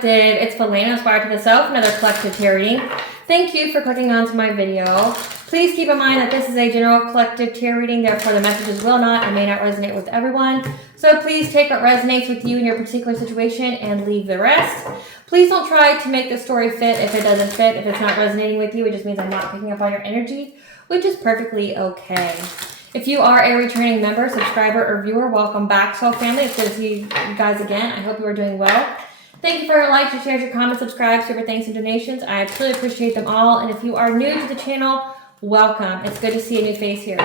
Collective, it's Felena, Aspire to the Self, another collective tarot reading. Thank you for clicking onto my video. Please keep in mind that this is a general collective tarot reading, therefore the messages will not and may not resonate with everyone. So please take what resonates with you in your particular situation and leave the rest. Please don't try to make the story fit if it doesn't fit. If it's not resonating with you, it just means I'm not picking up on your energy, which is perfectly okay. If you are a returning member, subscriber, or viewer, welcome back, Soul Family. It's good to see you guys again. I hope you are doing well. Thank you for your likes, your shares, your comments, subscribes, super thanks, and donations. I truly appreciate them all. And if you are new to the channel, welcome. It's good to see a new face here.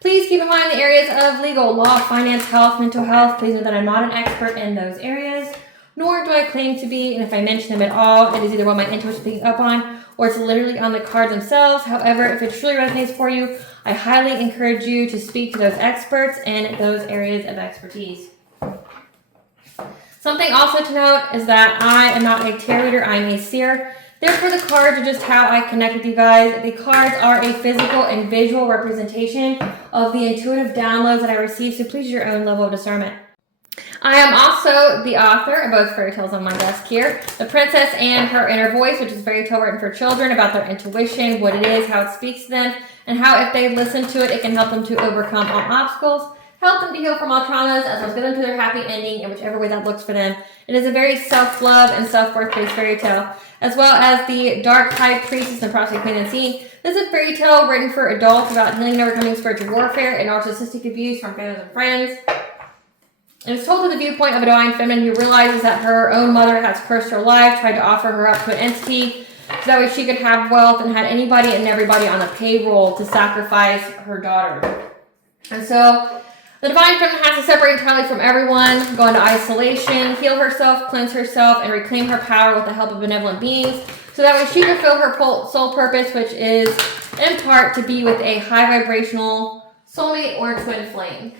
Please keep in mind the areas of legal, law, finance, health, mental health. Please know that I'm not an expert in those areas, nor do I claim to be. And if I mention them at all, it is either what my intuition is picking up on or it's literally on the cards themselves. However, if it truly resonates for you, I highly encourage you to speak to those experts in those areas of expertise. Something also to note is that I am not a tarot reader, I'm a seer. Therefore, the cards are just how I connect with you guys. The cards are a physical and visual representation of the intuitive downloads that I receive, so please use your own level of discernment. I am also the author of both fairy tales on my desk here. The Princess and Her Inner Voice, which is a fairy tale written for children about their intuition, what it is, how it speaks to them, and how if they listen to it, it can help them to overcome all obstacles, help them to heal from all traumas, as well as get them to their happy ending in whichever way that looks for them. It is a very self-love and self-worth based fairy tale, as well as the Dark High Priestess and Prostate Queen Unseen. This is a fairy tale written for adults about healing and overcoming spiritual warfare and narcissistic abuse from family and friends. It is told through the viewpoint of a divine feminine who realizes that her own mother has cursed her life, tried to offer her up to an entity, so that way she could have wealth and had anybody and everybody on the payroll to sacrifice her daughter. And so the divine feminine has to separate entirely from everyone, go into isolation, heal herself, cleanse herself, and reclaim her power with the help of benevolent beings, so that way she can fulfill her soul purpose, which is in part to be with a high vibrational soulmate or twin flame.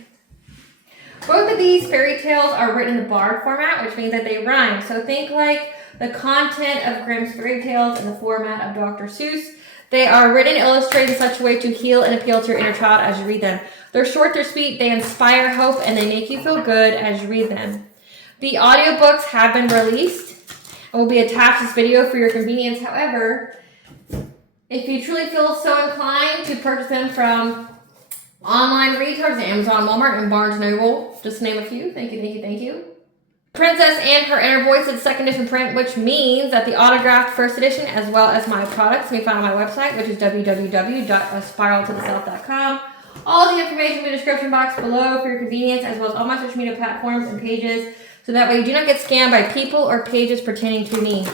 Both of these fairy tales are written in the bard format, which means that they rhyme. So think like the content of Grimm's fairy tales in the format of Dr. Seuss. They are written and illustrated in such a way to heal and appeal to your inner child as you read them. They're short, they're sweet, they inspire hope, and they make you feel good as you read them. The audiobooks have been released and will be attached to this video for your convenience. However, if you truly feel so inclined to purchase them from online retailers, Amazon, Walmart, and Barnes & Noble, just to name a few. Thank you, thank you, thank you. Princess and Her Inner Voice is second edition print, which means that the autographed first edition, as well as my products, can be found on my website, which is www.aspiraltotheself.com. All the information in the description box below for your convenience, as well as all my social media platforms and pages, so that way you do not get scammed by people or pages pertaining to me.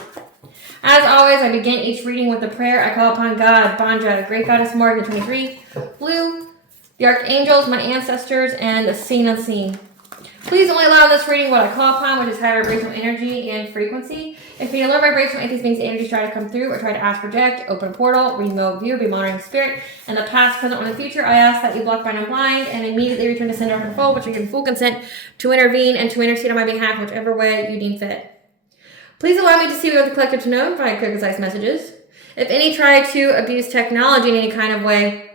As always, I begin each reading with a prayer. I call upon God, Banja, Great Goddess Morgan 23, Blue, the archangels, my ancestors, and the seen unseen. Please only allow this reading what I call upon, which is high vibrational energy and frequency. If any low vibrational entities means the energies try to come through or try to ask, project, open a portal, remote view, be monitoring spirit, and the past, present, or the future, I ask that you block, bind, and blind, and immediately return to sender and fold, which you give full consent to intervene and to intercede on my behalf, whichever way you deem fit. Please allow me to see what the collective to know and provide clear, concise messages. If any try to abuse technology in any kind of way,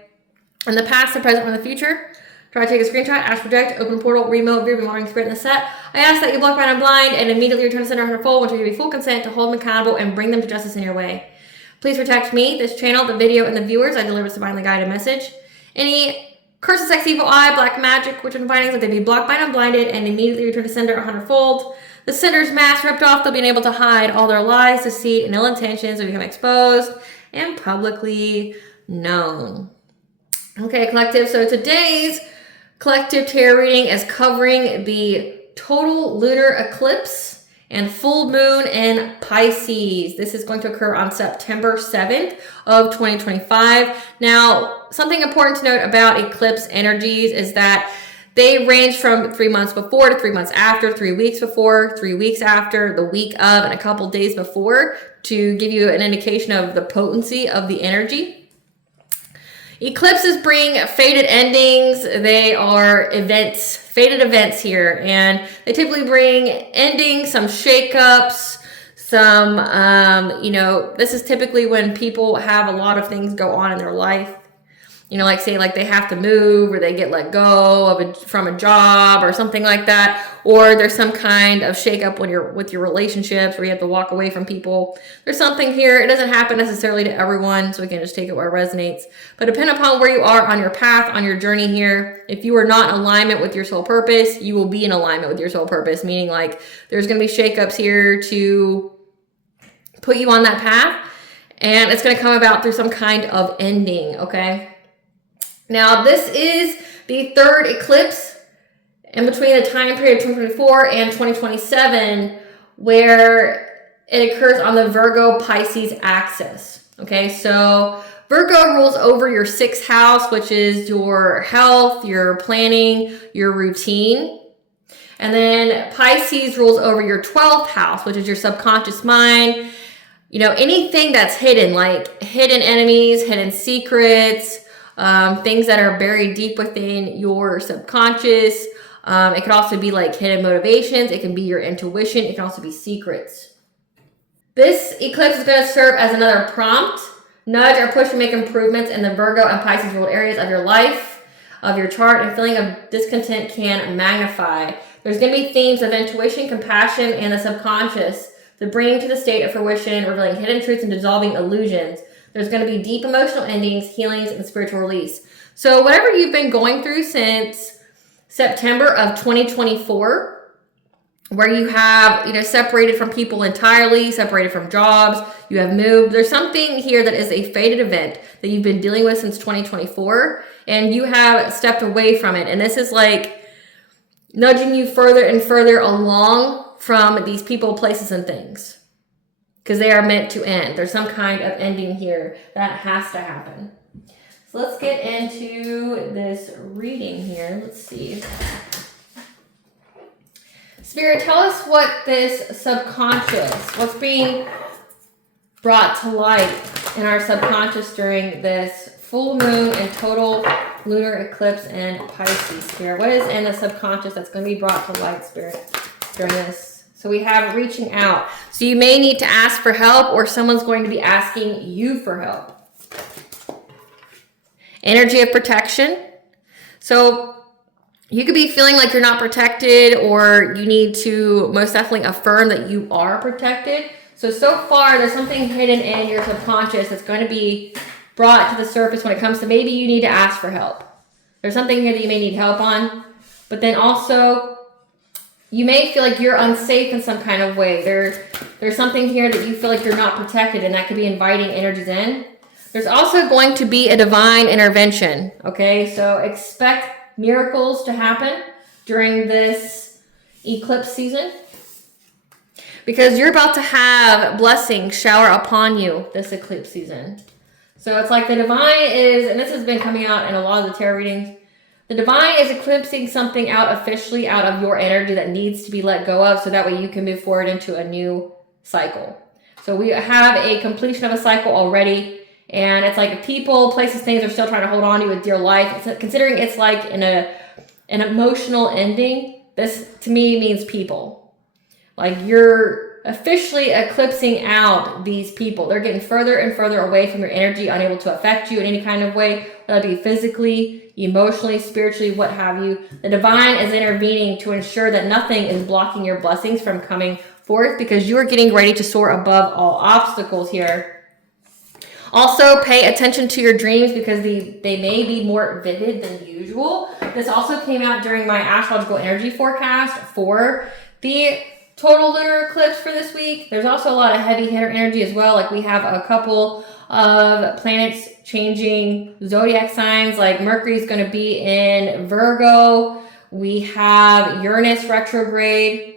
in the past, the present, or the future, try to take a screenshot, ask, project, open portal, remote, view, be monitoring spirit in the set. I ask that you block, bind, and blind, and immediately return to sender and fold, which will give you full consent to hold them accountable and bring them to justice in your way. Please protect me, this channel, the video, and the viewers. I deliver this divinely guided message. Any curses, sex, evil eye, black magic, witch and findings, let they be blocked, bind, and blinded, and immediately return to sender 100-fold. The sender's mask ripped off, they'll be able to hide all their lies, deceit, and ill intentions will become exposed and publicly known. Okay, collective, so today's collective tarot reading is covering the total lunar eclipse and full moon in Pisces. This is going to occur on September 7th of 2025. Now, something important to note about eclipse energies is that they range from 3 months before to 3 months after, 3 weeks before, 3 weeks after, the week of, and a couple days before to give you an indication of the potency of the energy. Eclipses bring fated endings. They are events, fated events here, and they typically bring endings, some shakeups, some, this is typically when people have a lot of things go on in their life. You know, like say like they have to move or they get let go of from a job or something like that, or there's some kind of shakeup when you're with your relationships where you have to walk away from people. There's something here. It doesn't happen necessarily to everyone, so we can just take it where it resonates. But depending upon where you are on your path, on your journey here, if you are not in alignment with your soul purpose, you will be in alignment with your soul purpose, meaning like there's going to be shakeups here to put you on that path, and it's going to come about through some kind of ending, okay? Now, this is the third eclipse in between the time period of 2024 and 2027, where it occurs on the Virgo-Pisces axis. Okay, so Virgo rules over your 6th house, which is your health, your planning, your routine. And then Pisces rules over your 12th house, which is your subconscious mind. You know, anything that's hidden, like hidden enemies, hidden secrets, things that are buried deep within your subconscious. It could also be like hidden motivations. It can be your intuition. It can also be secrets. This eclipse is going to serve as another prompt, nudge, or push to make improvements in the Virgo and Pisces ruled areas of your life, of your chart, and feeling of discontent can magnify. There's going to be themes of intuition, compassion, and the subconscious, the bringing to the state of fruition, revealing hidden truths and dissolving illusions. There's going to be deep emotional endings, healings, and spiritual release. So whatever you've been going through since September of 2024, where you have, you know, separated from people entirely, separated from jobs, you have moved, there's something here that is a fated event that you've been dealing with since 2024, and you have stepped away from it. And this is like nudging you further and further along from these people, places, and things, because they are meant to end. There's some kind of ending here that has to happen. So let's get into this reading here. Let's see. Spirit, tell us what this subconscious, what's being brought to light in our subconscious during this full moon and total lunar eclipse in Pisces, Spirit. What is in the subconscious that's going to be brought to light, Spirit, during this? So we have reaching out. So you may need to ask for help, or someone's going to be asking you for help. Energy of protection. So you could be feeling like you're not protected, or you need to most definitely affirm that you are protected. So far, there's something hidden in your subconscious that's going to be brought to the surface when it comes to maybe you need to ask for help. There's something here that you may need help on, but then also you may feel like you're unsafe in some kind of way. There's something here that you feel like you're not protected, and that could be inviting energies in. There's also going to be a divine intervention, okay? So expect miracles to happen during this eclipse season, because you're about to have blessings shower upon you this eclipse season. So it's like the divine is, and this has been coming out in a lot of the tarot readings, the divine is eclipsing something out officially out of your energy that needs to be let go of, so that way you can move forward into a new cycle. So we have a completion of a cycle already, and it's like people, places, things are still trying to hold on to with dear life. Considering it's like an emotional ending, this to me means people. Like you're officially eclipsing out these people. They're getting further and further away from your energy, unable to affect you in any kind of way, whether it be physically, emotionally, spiritually, what have you. The divine is intervening to ensure that nothing is blocking your blessings from coming forth, because you are getting ready to soar above all obstacles here. Also, pay attention to your dreams, because they may be more vivid than usual. This also came out during my astrological energy forecast for the total lunar eclipse for this week. There's also a lot of heavy hitter energy as well. Like we have a couple of planets changing zodiac signs. Like Mercury's going to be in Virgo. We have Uranus retrograde.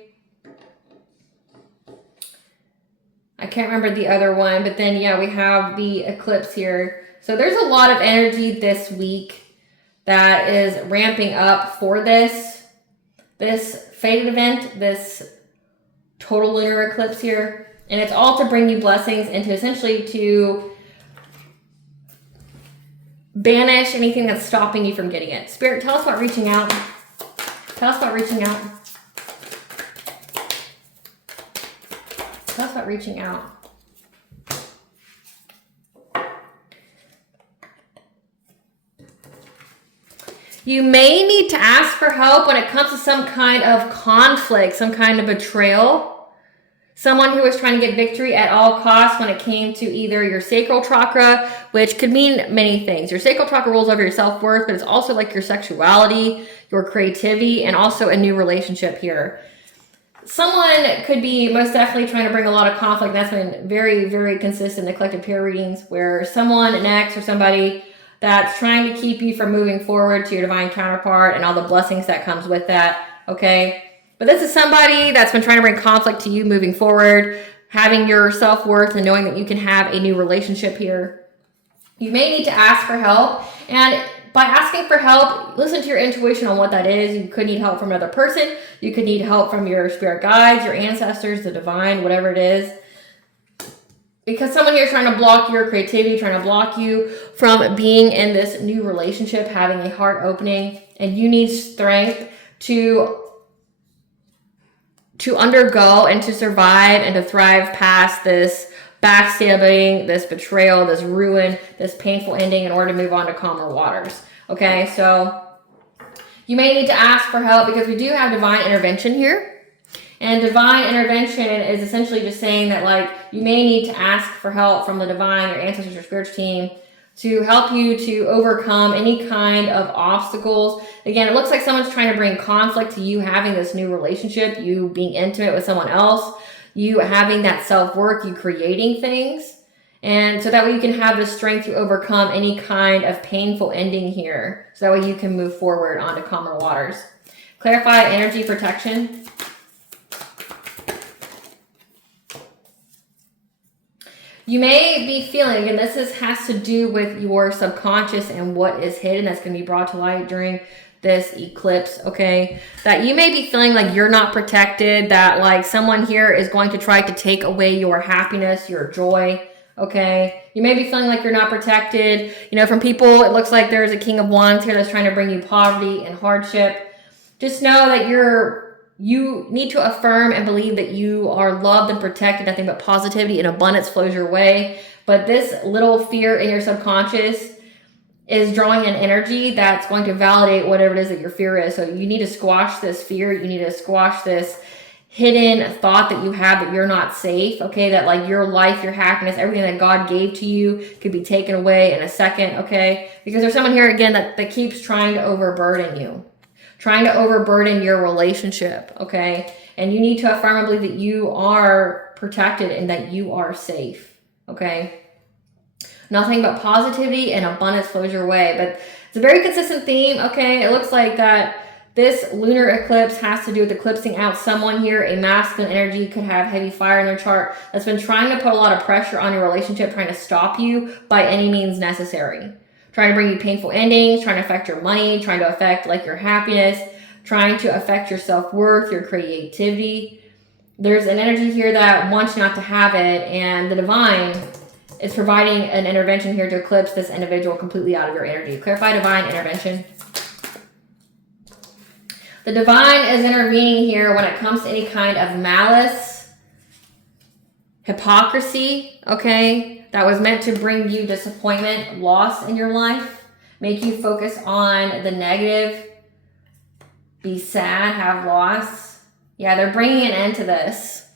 I can't remember the other one, but then yeah, we have the eclipse here. So there's a lot of energy this week that is ramping up for this fated event, this total lunar eclipse here. And it's all to bring you blessings and to essentially to banish anything that's stopping you from getting it. Spirit, tell us about reaching out. Tell us about reaching out. Tell us about reaching out. You may need to ask for help when it comes to some kind of conflict, some kind of betrayal. Someone who was trying to get victory at all costs when it came to either your sacral chakra, which could mean many things. Your sacral chakra rules over your self-worth, but it's also like your sexuality, your creativity, and also a new relationship here. Someone could be most definitely trying to bring a lot of conflict. That's been very, very consistent in the collective tarot readings, where someone, an ex or somebody that's trying to keep you from moving forward to your divine counterpart and all the blessings that comes with that, okay? But this is somebody that's been trying to bring conflict to you moving forward, having your self-worth and knowing that you can have a new relationship here. You may need to ask for help. And by asking for help, listen to your intuition on what that is. You could need help from another person. You could need help from your spirit guides, your ancestors, the divine, whatever it is. Because someone here is trying to block your creativity, trying to block you from being in this new relationship, having a heart opening, and you need strength to undergo and to survive and to thrive past this backstabbing, this betrayal, this ruin, this painful ending in order to move on to calmer waters. Okay, so you may need to ask for help because we do have divine intervention here. And divine intervention is essentially just saying that, like, you may need to ask for help from the divine, your ancestors, your spiritual team, to help you to overcome any kind of obstacles. Again, it looks like someone's trying to bring conflict to you having this new relationship, you being intimate with someone else, you having that self-worth, you creating things. And so that way you can have the strength to overcome any kind of painful ending here. So that way you can move forward onto calmer waters. Clarify energy protection. You may be feeling, again, has to do with your subconscious and what is hidden that's going to be brought to light during this eclipse, okay? That you may be feeling like you're not protected, that like someone here is going to try to take away your happiness, your joy, okay? You may be feeling like you're not protected. You know, from people, it looks like there's a King of Wands here that's trying to bring you poverty and hardship. Just know that you need to affirm and believe that you are loved and protected. Nothing but positivity and abundance flows your way. But this little fear in your subconscious is drawing an energy that's going to validate whatever it is that your fear is. So you need to squash this fear. You need to squash this hidden thought that you have that you're not safe. Okay, that like your life, your happiness, everything that God gave to you could be taken away in a second. Okay, because there's someone here again that keeps trying to overburden you. Trying to overburden your relationship, okay? And you need to affirm and believe that you are protected and that you are safe, okay? Nothing but positivity and abundance flows your way. But it's a very consistent theme, okay? It looks like that this lunar eclipse has to do with eclipsing out someone here. A masculine energy could have heavy fire in their chart that's been trying to put a lot of pressure on your relationship, trying to stop you by any means necessary. Trying to bring you painful endings, trying to affect your money, trying to affect like your happiness, trying to affect your self-worth, your creativity. There's an energy here that wants you not to have it, and the divine is providing an intervention here to eclipse this individual completely out of your energy. Clarify divine intervention. The divine is intervening here when it comes to any kind of malice, hypocrisy, okay? That was meant to bring you disappointment, loss in your life, make you focus on the negative, be sad, have loss. Yeah, they're bringing an end to this.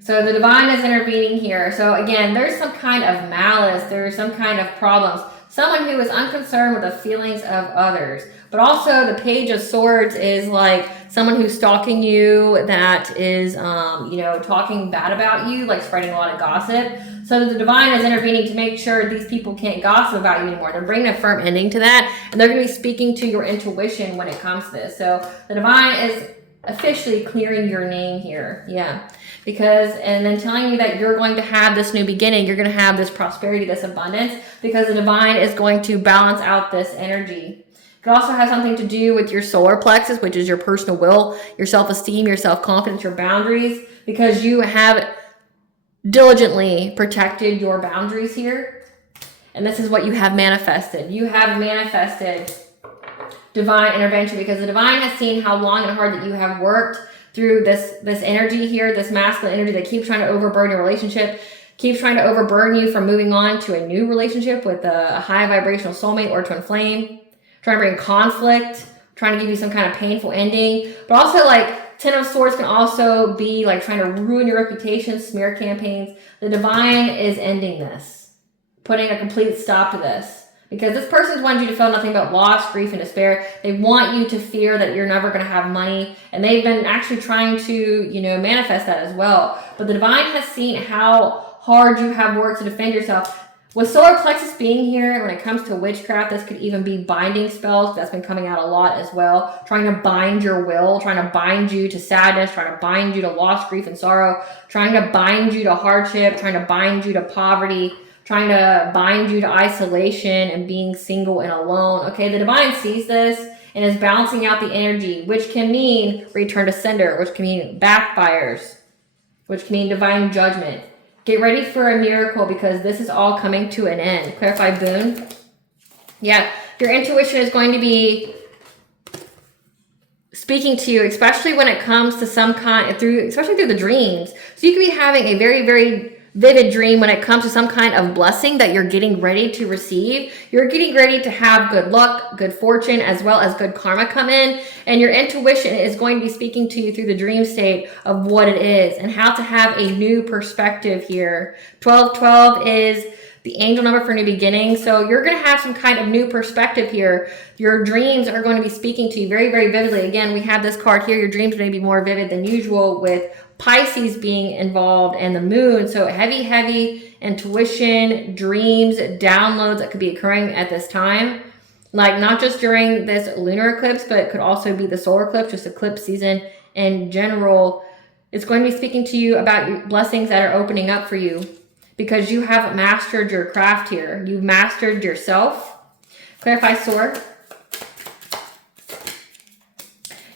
So the divine is intervening here. So again, there's some kind of malice, there's some kind of problems. Someone who is unconcerned with the feelings of others. But also the Page of Swords is like someone who's stalking you, that is, talking bad about you, like spreading a lot of gossip. So the divine is intervening to make sure these people can't gossip about you anymore. They're bringing a firm ending to that, and they're going to be speaking to your intuition when it comes to this. So the divine is officially clearing your name here. Yeah. And then telling you that you're going to have this new beginning, you're going to have this prosperity, this abundance, because the divine is going to balance out this energy. It could also have something to do with your solar plexus, which is your personal will, your self-esteem, your self-confidence, your boundaries, because you have diligently protected your boundaries here. And this is what you have manifested. You have manifested divine intervention because the divine has seen how long and hard that you have worked through this energy here, this masculine energy that keeps trying to overburden your relationship. keeps trying to overburden you from moving on to a new relationship with a high vibrational soulmate or twin flame, trying to bring conflict, trying to give you some kind of painful ending. But also like 10 of Swords can also be like trying to ruin your reputation, smear campaigns. The Divine is ending this, putting a complete stop to this. Because this person wants you to feel nothing but loss, grief, and despair. They want you to fear that you're never going to have money. And they've been actually trying to, you know, manifest that as well. But the Divine has seen how hard you have worked to defend yourself. With solar plexus being here, when it comes to witchcraft, this could even be binding spells. That's been coming out a lot as well. Trying to bind your will, trying to bind you to sadness, trying to bind you to loss, grief, and sorrow, trying to bind you to hardship, trying to bind you to poverty, trying to bind you to isolation and being single and alone. Okay, the Divine sees this and is balancing out the energy, which can mean return to sender, which can mean backfires, which can mean divine judgment. Get ready for a miracle because this is all coming to an end. Clarify boon. Yeah, your intuition is going to be speaking to you, especially when it comes to some kind, especially through the dreams. So you could be having a very, very vivid dream when it comes to some kind of blessing that you're getting ready to receive. You're getting ready to have good luck, good fortune, as well as good karma come in. And your intuition is going to be speaking to you through the dream state of what it is and how to have a new perspective here. 1212 is the angel number for new beginnings. So you're going to have some kind of new perspective here. Your dreams are going to be speaking to you very, very vividly. Again, we have this card here. Your dreams may be more vivid than usual with Pisces being involved and the moon. So heavy intuition, dreams, downloads that could be occurring at this time. Like not just during this lunar eclipse, but it could also be the solar eclipse, just eclipse season in general. It's going to be speaking to you about blessings that are opening up for you because you have mastered your craft here. You've mastered yourself. Clarify sword.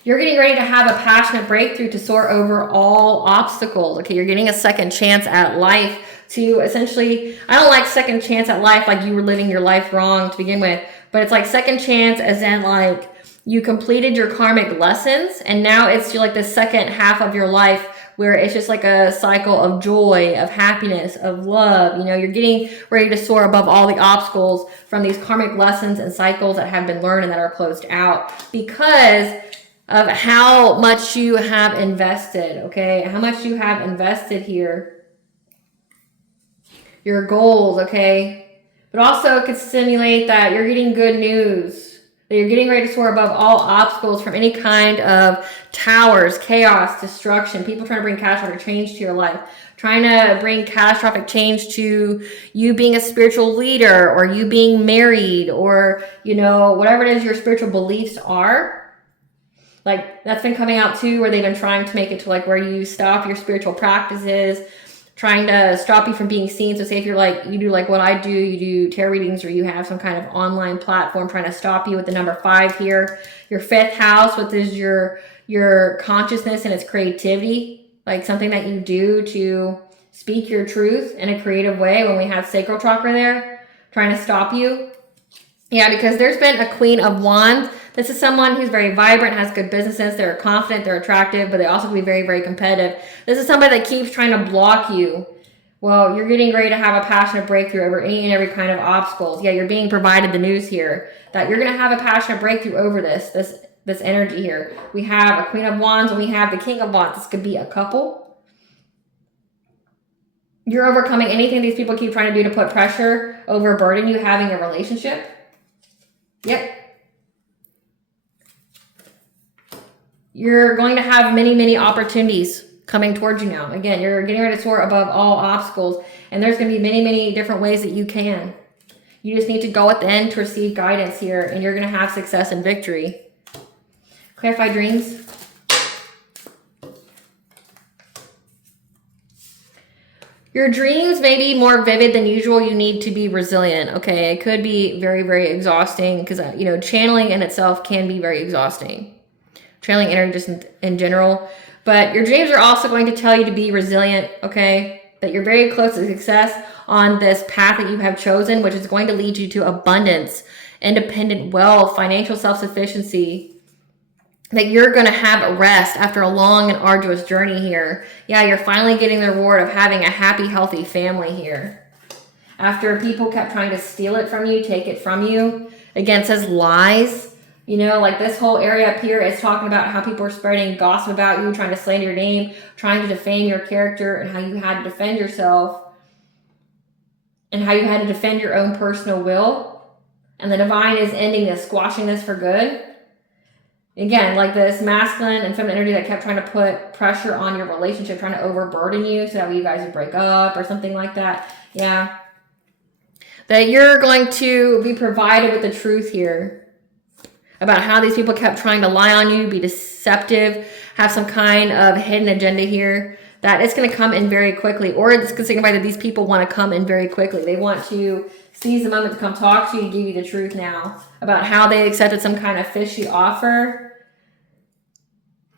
You're getting ready to have a passionate breakthrough to soar over all obstacles. Okay, you're getting a second chance at life to essentially, I don't like second chance at life like you were living your life wrong to begin with, but it's like second chance as in like you completed your karmic lessons and now it's like the second half of your life where it's just like a cycle of joy, of happiness, of love. You know, you're getting ready to soar above all the obstacles from these karmic lessons and cycles that have been learned and that are closed out because of how much you have invested, okay? How much you have invested here. Your goals, okay? But also it could simulate that you're getting good news, that you're getting ready to soar above all obstacles from any kind of towers, chaos, destruction, people trying to bring catastrophic change to your life, trying to bring catastrophic change to you being a spiritual leader or you being married or, you know, whatever it is your spiritual beliefs are. Like that's been coming out too, where they've been trying to make it to like where you stop your spiritual practices, trying to stop you from being seen. So say if you're like, you do like what I do, you do tarot readings or you have some kind of online platform trying to stop you with the number 5 here. Your 5th house, which is your consciousness and its creativity, like something that you do to speak your truth in a creative way when we have sacral chakra there, trying to stop you. Yeah, because there's been a Queen of Wands. This is someone who's very vibrant, has good businesses, they're confident, they're attractive, but they also can be very, very competitive. This is somebody that keeps trying to block you. Well, you're getting ready to have a passionate breakthrough over any and every kind of obstacles. Yeah, you're being provided the news here that you're going to have a passionate breakthrough over this energy here. We have a Queen of Wands and we have the King of Wands. This could be a couple. You're overcoming anything these people keep trying to do to put pressure, overburden you having a relationship. Yep. You're going to have many, many opportunities coming towards you now. Again, you're getting ready to soar above all obstacles, and there's going to be many, many different ways that you can. You just need to go at the end to receive guidance here, and you're going to have success and victory. Clarify dreams. Your dreams may be more vivid than usual. You need to be resilient, okay? It could be very, very exhausting because, you know, channeling in itself can be very exhausting. Channeling energy just in general. But your dreams are also going to tell you to be resilient, okay? That you're very close to success on this path that you have chosen, which is going to lead you to abundance, independent wealth, financial self-sufficiency. that you're going to have a rest after a long and arduous journey here. Yeah, you're finally getting the reward of having a happy, healthy family here. After people kept trying to steal it from you, take it from you. Again, it says lies. You know, like this whole area up here is talking about how people are spreading gossip about you, trying to slander your name, trying to defame your character, and how you had to defend yourself, and how you had to defend your own personal will. And the divine is ending this, squashing this for good. Again, like this masculine and feminine energy that kept trying to put pressure on your relationship, trying to overburden you so that way you guys would break up or something like that. Yeah. That you're going to be provided with the truth here about how these people kept trying to lie on you, be deceptive, have some kind of hidden agenda here. That it's going to come in very quickly. Or it's going to signify that these people want to come in very quickly. They want to seize the moment to come talk to you and give you the truth now about how they accepted some kind of fishy offer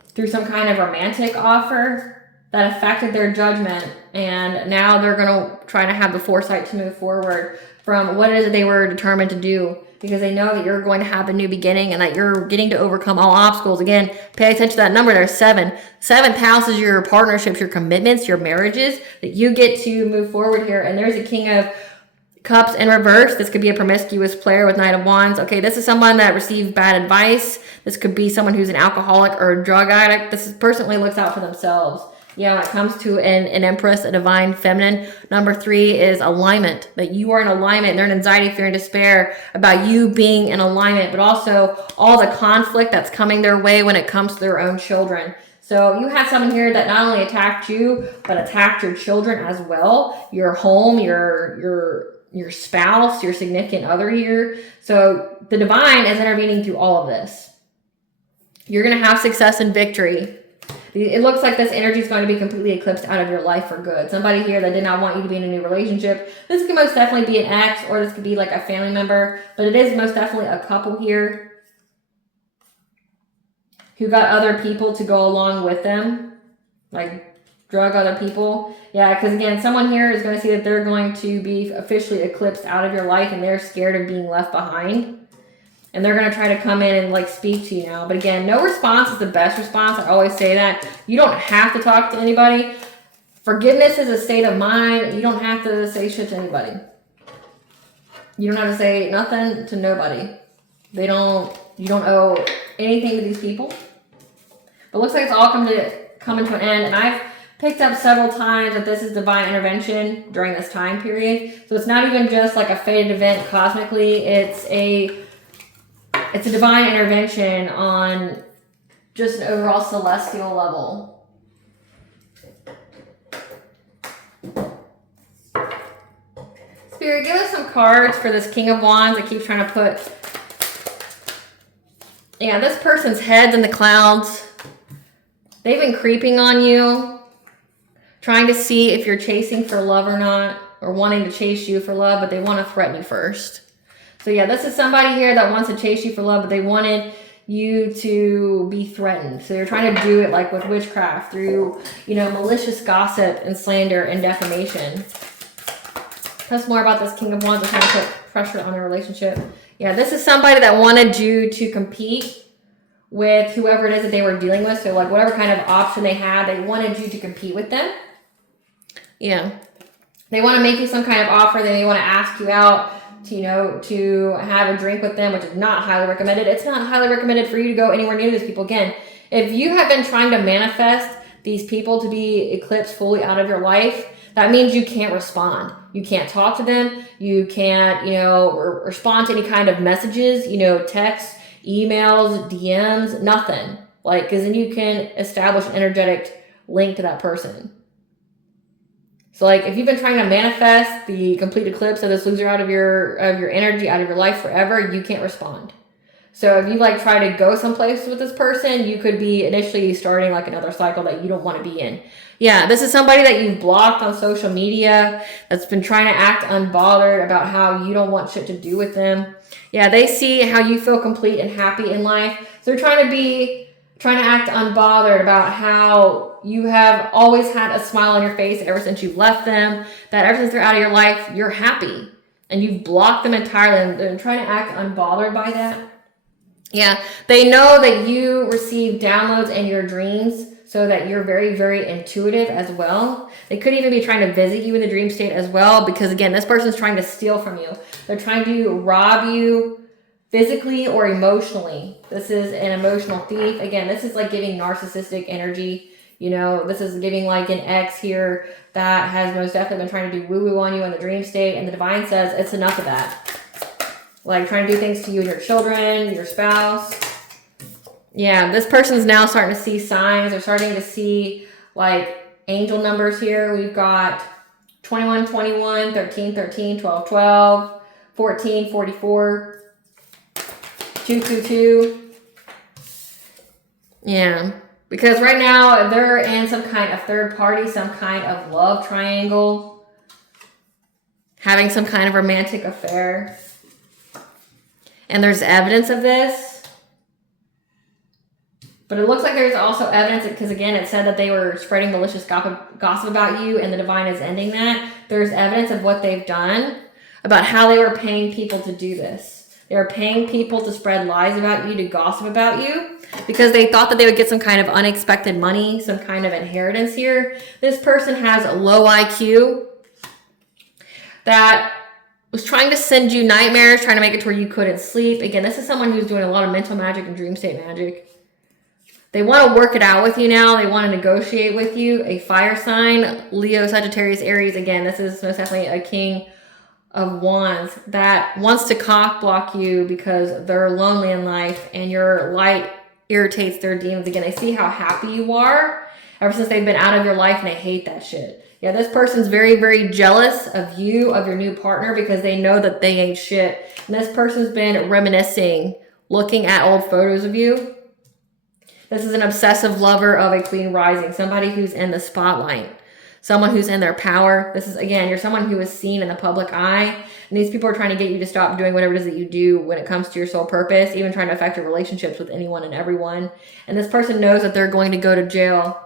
through some kind of romantic offer that affected their judgment. And now they're going to try to have the foresight to move forward from what it is that they were determined to do, because they know that you're going to have a new beginning and that you're getting to overcome all obstacles. Again, pay attention to that number. There's 7. 7th house is your partnerships, your commitments, your marriages that you get to move forward here. And there's a King of Cups in reverse. This could be a promiscuous player with Knight of Wands. Okay, this is someone that received bad advice. This could be someone who's an alcoholic or a drug addict. This person only looks out for themselves. Yeah, when it comes to an Empress, a divine feminine, number 3 is alignment. That you are in alignment. They're in anxiety, fear, and despair about you being in alignment, but also all the conflict that's coming their way when it comes to their own children. So you had someone here that not only attacked you, but attacked your children as well. Your home, your spouse, your significant other here. So the divine is intervening through all of this. You're going to have success and victory. It looks like this energy is going to be completely eclipsed out of your life for good. Somebody here that did not want you to be in a new relationship. This could most definitely be an ex, or this could be like a family member, but it is most definitely a couple here who got other people to go along with them, like drug other people. Yeah, because again, someone here is going to see that they're going to be officially eclipsed out of your life and they're scared of being left behind. And they're going to try to come in and like speak to you now. But again, no response is the best response. I always say that. You don't have to talk to anybody. Forgiveness is a state of mind. You don't have to say shit to anybody. You don't have to say nothing to nobody. You don't owe anything to these people. But it looks like it's all coming to an end. And I've picked up several times that this is divine intervention during this time period. So it's not even just like a fated event cosmically. It's a divine intervention on just an overall celestial level. Spirit, give us some cards for this King of Wands that keeps trying to put... Yeah, this person's head's in the clouds. They've been creeping on you, trying to see if you're chasing for love or not, or wanting to chase you for love, but they want to threaten you first. So yeah, this is somebody here that wants to chase you for love, but they wanted you to be threatened. So you're trying to do it like with witchcraft through, malicious gossip and slander and defamation. Tell us more about this King of Wands and trying to put pressure on their relationship. Yeah, this is somebody that wanted you to compete with whoever it is that they were dealing with. So like whatever kind of option they had, they wanted you to compete with them. Yeah. They want to make you some kind of offer. They want to ask you out to have a drink with them, which is not highly recommended. It's not highly recommended for you to go anywhere near these people. Again, if you have been trying to manifest these people to be eclipsed fully out of your life, that means you can't respond. You can't talk to them. You can't, respond to any kind of messages, texts, emails, DMs, nothing. Because then you can establish an energetic link to that person. So if you've been trying to manifest the complete eclipse of this loser out of your energy, out of your life forever, you can't respond. So if you try to go someplace with this person, you could be initially starting another cycle that you don't want to be in. Yeah, this is somebody that you've blocked on social media, that's been trying to act unbothered about how you don't want shit to do with them. Yeah, they see how you feel complete and happy in life. So they're trying to act unbothered about how you have always had a smile on your face ever since you've left them, that ever since they're out of your life, you're happy. And you've blocked them entirely and they're trying to act unbothered by that. Yeah, they know that you receive downloads in your dreams, so that you're very, very intuitive as well. They could even be trying to visit you in the dream state as well, because again, this person's trying to steal from you. They're trying to rob you physically or emotionally. This is an emotional thief. Again, this is like giving narcissistic energy. You know, this is giving like an ex here that has most definitely been trying to do woo-woo on you in the dream state, and the divine says it's enough of that. Like trying to do things to you and your children, your spouse. Yeah, this person's now starting to see signs. They're starting to see like angel numbers here. We've got 21, 21, 13, 13, 12, 12, 14, 44, 2, 2, 2. Yeah, because right now they're in some kind of third party, some kind of love triangle, having some kind of romantic affair. And there's evidence of this. But it looks like there's also evidence, because again, it said that they were spreading malicious gossip about you, and the divine is ending that. There's evidence of what they've done, about how they were paying people to do this. They were paying people to spread lies about you, to gossip about you, because they thought that they would get some kind of unexpected money, some kind of inheritance here. This person has a low IQ that was trying to send you nightmares, trying to make it to where you couldn't sleep. Again, this is someone who's doing a lot of mental magic and dream state magic. They want to work it out with you now. They want to negotiate with you. A fire sign, Leo, Sagittarius, Aries. Again, this is most definitely a king of wands that wants to cock block you because they're lonely in life, and your light irritates their demons. Again, they see how happy you are ever since they've been out of your life, and they hate that shit. Yeah, this person's very, very jealous of you, of your new partner, because they know that they ain't shit. And this person's been reminiscing, looking at old photos of you. This is an obsessive lover of a queen rising, somebody who's in the spotlight, someone who's in their power. This is, again, you're someone who is seen in the public eye, and these people are trying to get you to stop doing whatever it is that you do when it comes to your soul purpose, even trying to affect your relationships with anyone and everyone. And this person knows that they're going to go to jail,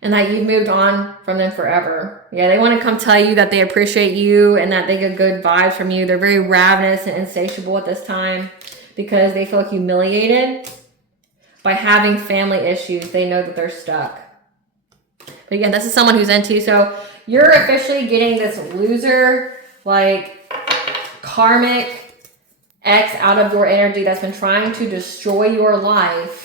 and that you've moved on from them forever. Yeah, they want to come tell you that they appreciate you and that they get good vibes from you. They're very ravenous and insatiable at this time because they feel humiliated by having family issues. They know that they're stuck. But again, this is someone who's into you. So you're officially getting this loser, like karmic ex out of your energy that's been trying to destroy your life,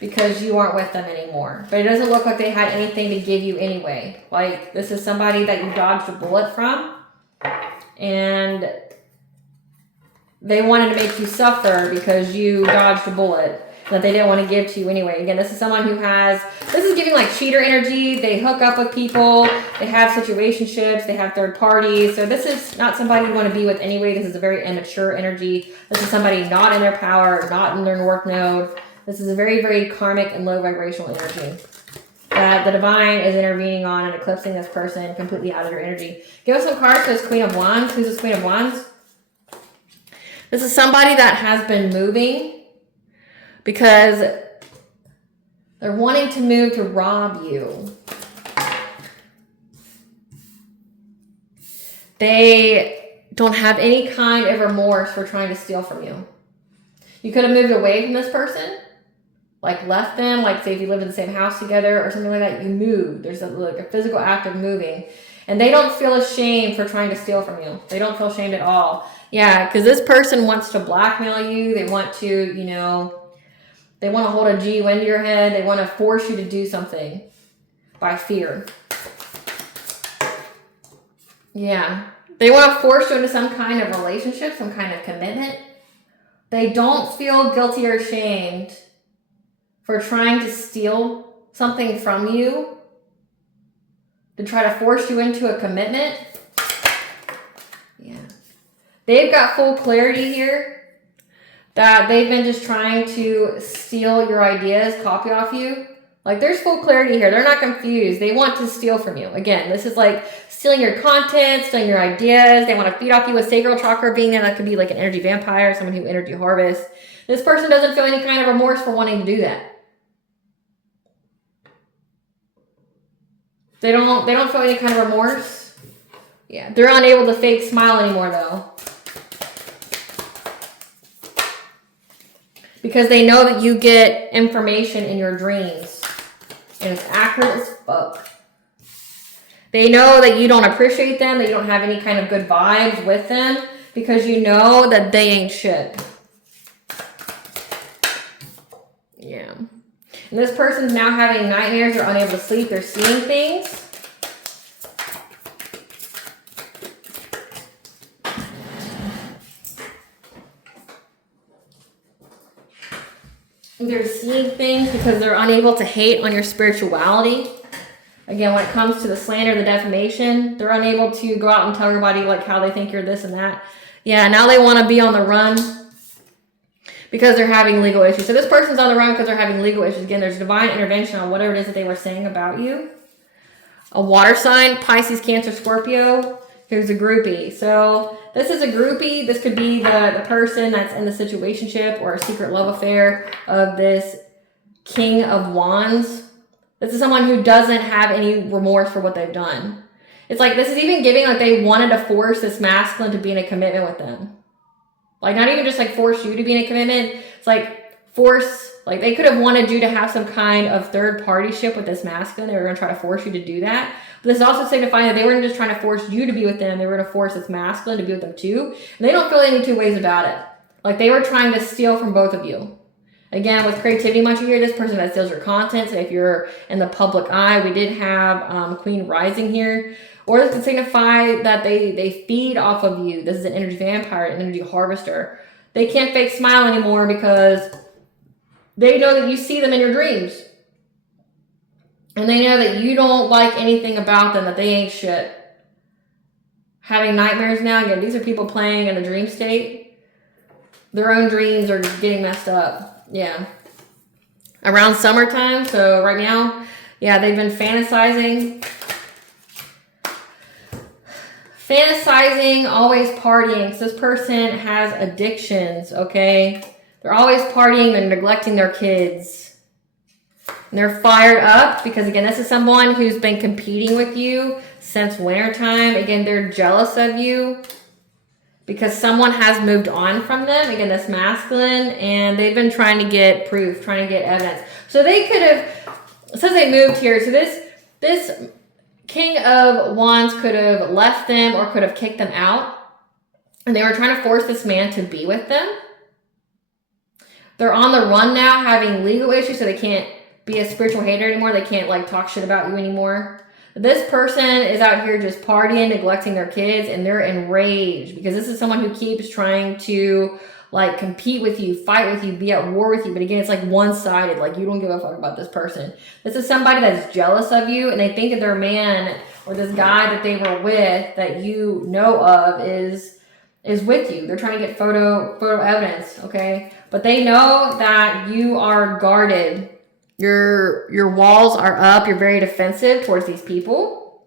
because you aren't with them anymore. But it doesn't look like they had anything to give you anyway. Like, this is somebody that you dodged a bullet from, and they wanted to make you suffer because you dodged a bullet that they didn't want to give to you anyway. Again, this is someone who has, this is giving like cheater energy. They hook up with people. They have situationships. They have third parties. So this is not somebody you want to be with anyway. This is a very immature energy. This is somebody not in their power, not in their north node. This is a very, very karmic and low vibrational energy that the divine is intervening on and eclipsing this person completely out of their energy. Give us some cards for this Queen of Wands. Who's this Queen of Wands? This is somebody that has been moving because they're wanting to move to rob you. They don't have any kind of remorse for trying to steal from you. You could have moved away from this person, like left them, like say if you lived in the same house together or something like that, you moved. There's like a physical act of moving. And they don't feel ashamed for trying to steal from you. They don't feel ashamed at all. Yeah, because this person wants to blackmail you. They want to, you know, they want to hold a G into your head. They want to force you to do something by fear. Yeah. They want to force you into some kind of relationship, some kind of commitment. They don't feel guilty or ashamed for trying to steal something from you, to try to force you into a commitment. Yeah. They've got full clarity here that they've been just trying to steal your ideas, copy off you. Like, there's full clarity here. They're not confused. They want to steal from you. Again, this is like stealing your content, stealing your ideas. They want to feed off you with sacral chakra being there. That could be like an energy vampire, someone who energy harvests. This person doesn't feel any kind of remorse for wanting to do that. They don't feel any kind of remorse. Yeah, they're unable to fake smile anymore though. because they know that you get information in your dreams. And it's accurate as fuck. They know that you don't appreciate them, that you don't have any kind of good vibes with them, because you know that they ain't shit. Yeah. And this person's now having nightmares. They're unable to sleep. They're seeing things. They're seeing things because they're unable to hate on your spirituality. Again, when it comes to the slander, the defamation, they're unable to go out and tell everybody like how they think you're this and that. Yeah, now they want to be on the run because they're having legal issues. So this person's on the run because they're having legal issues. Again, there's divine intervention on whatever it is that they were saying about you. A water sign, Pisces, Cancer, Scorpio. Here's a groupie. So this is a groupie. This could be the person that's in the situationship or a secret love affair of this King of Wands. This is someone who doesn't have any remorse for what they've done. It's like, this is even giving like they wanted to force this masculine to be in a commitment with them. Like, not even just like force you to be in a commitment. It's like force, like they could have wanted you to have some kind of third partyship with this masculine. They were going to try to force you to do that. But this is also signifying that they weren't just trying to force you to be with them. They were going to force this masculine to be with them too. And they don't feel any two ways about it. Like they were trying to steal from both of you. Again, with creativity munchie here, this person that steals your content. So if you're in the public eye, we did have Queen Rising here. Or this could signify that they feed off of you. This is an energy vampire, an energy harvester. They can't fake smile anymore because they know that you see them in your dreams. And they know that you don't like anything about them, that they ain't shit. Having nightmares now. Again, these are people playing in a dream state. Their own dreams are getting messed up. Yeah. Around summertime, so right now, yeah, they've been fantasizing. Fantasizing, always partying. So this person has addictions, okay? They're always partying, they're neglecting their kids. And they're fired up because, again, this is someone who's been competing with you since wintertime. Again, they're jealous of you because someone has moved on from them. Again, this masculine, and they've been trying to get proof, trying to get evidence. So they could have, since they moved here, so this King of Wands could have left them or could have kicked them out. And they were trying to force this man to be with them. They're on the run now, having legal issues, so they can't be a spiritual hater anymore. They can't like talk shit about you anymore. This person is out here just partying, neglecting their kids, and they're enraged because this is someone who keeps trying to like compete with you, fight with you, be at war with you. But again, it's like one-sided. Like you don't give a fuck about this person. This is somebody that's jealous of you, and they think that their man or this guy that they were with that you know of is with you. They're trying to get photo evidence, okay? But they know that you are guarded. Your walls are up. You're very defensive towards these people.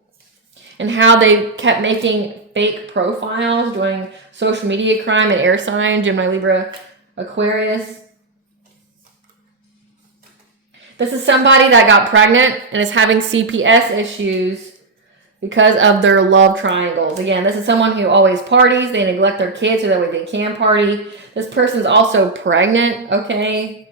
And how they kept making fake profiles, doing social media crime and air sign, Gemini, Libra, Aquarius. This is somebody that got pregnant and is having CPS issues because of their love triangles. Again, this is someone who always parties. They neglect their kids so that way they can party. This person's also pregnant, okay?